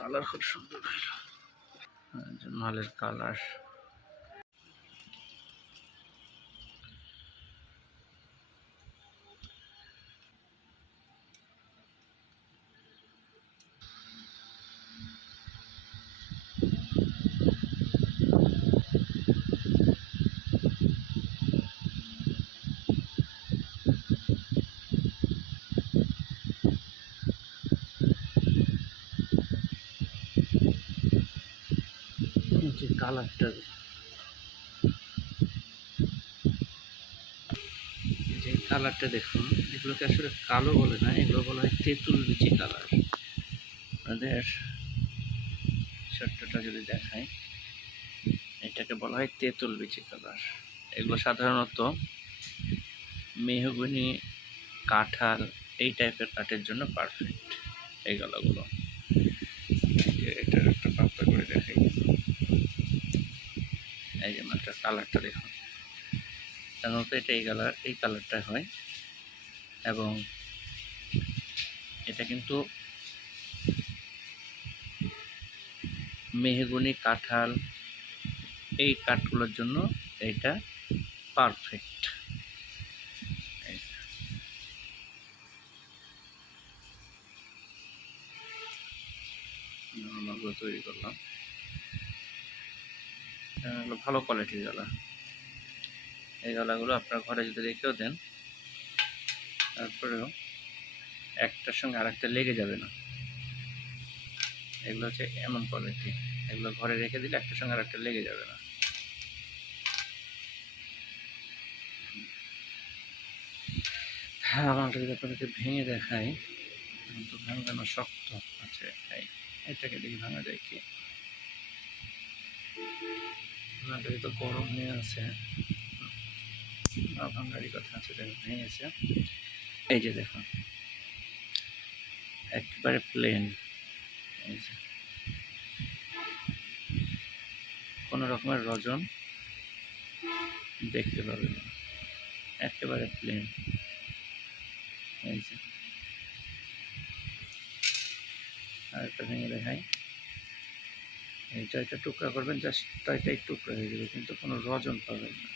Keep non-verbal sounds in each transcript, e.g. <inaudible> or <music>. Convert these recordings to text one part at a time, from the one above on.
Colour খুব সুন্দর হইল মালের কালার যে কালারটা। যে কালারটা দেখুন, এগুলোকে আসলে কালো বলে না, এগুলো বলা হয় তেঁতুল বিচি কালার। আমাদের শর্টটা যদি দেখাই, এটাকে বলা হয় তেঁতুল বিচি কালার। এগুলো সাধারণত মেহগুনি, কাঁঠাল, এই টাইপের কাঠের জন্য পারফেক্ট এই গলাগুলো এটার একটা পাতা করে দেখাই এই যে মাত্র কালারটা দেখুন। সাধারণত এটা এই কালার এই কালারটা হয়। এবং এটা কিন্তু মেহগুনি কাঁঠাল, এই কাঠগুলোর জন্য এটা পারফেক্ট তৈরি করলাম। ভালো কোয়ালিটির গলা এই গলাগুলো আপনার ঘরে যদি রেখেও দেন, তারপরেও একটার সঙ্গে আরেকটা লেগে যাবে না। এগুলো হচ্ছে এমন কোয়ালিটি এগুলো ঘরে রেখে দিলে একটার সঙ্গে আরেকটা লেগে যাবে না। হ্যাঁ আমাকে যদি আপনাদেরকে ভেঙে দেখাই তো ভাঙানো শক্ত আছে। এটাকে দেখি ভাঙা যায় কি? ভাঙাটা তো গরম হয়ে আছে। ভাঙারি কথা আছে ভেঙেছে এই যে দেখুন, একেবারে প্লেন কোনো রকমের রজন দেখতে পাবেন একেবারে প্লেন এই যে আর একটা ভেঙে দেখাই। এই ছয়টা টুকরা করবেন জাস্ট ছয়টাই টুকরা হয়ে যাবে, কিন্তু কোনো রজন পাবেন না।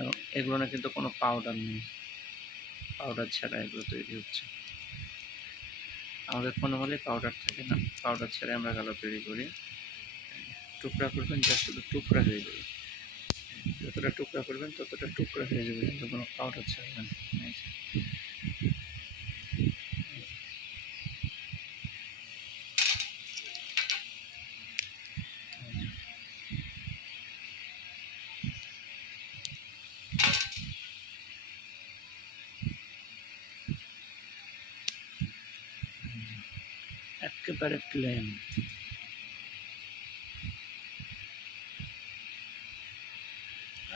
এবং এগুলো না কিন্তু কোনো পাউডার নেই। পাউডার ছাড়া এগুলো তৈরি হচ্ছে। আমাদের কোনো হলে পাউডার থাকে না। পাউডার ছাড়া আমরা গালা তৈরি করি। টুকরা করবেন যা শুধু টুকরা হয়ে যাবে। যতটা টুকরা করবেন, ততটা টুকরা হয়ে যাবে, কিন্তু কোনো পাউডার ছাড়বেন এই যে। একেবারে প্লেন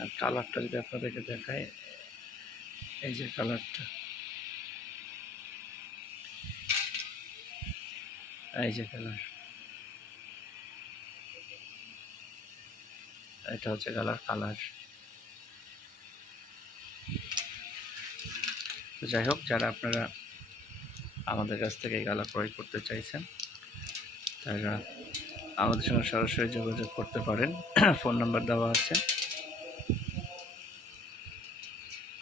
আর কালারটা যদি আপনাদেরকে দেখায় এই যে কালারটা। এই যে কালার। এটা হচ্ছে কালার কালার। তো যাই হোক, যারা আপনারা আমাদের কাছ থেকে গালা ক্রয় করতে চাইছেন, তারা আমাদের সঙ্গে সরাসরি যোগাযোগ করতে পারেন। <clears throat> ফোন নাম্বার দেওয়া আছে।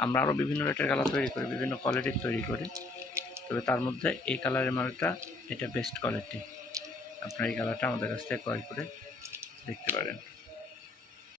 আমরা আরও বিভিন্ন রেটের কালার তৈরি করি, বিভিন্ন কোয়ালিটির তৈরি করি। তবে তার মধ্যে এই কালারের মালটা এটা বেস্ট কোয়ালিটি আপনারা এই কালারটা আমাদের কাছ থেকে ক্রয় করে দেখতে পারেন।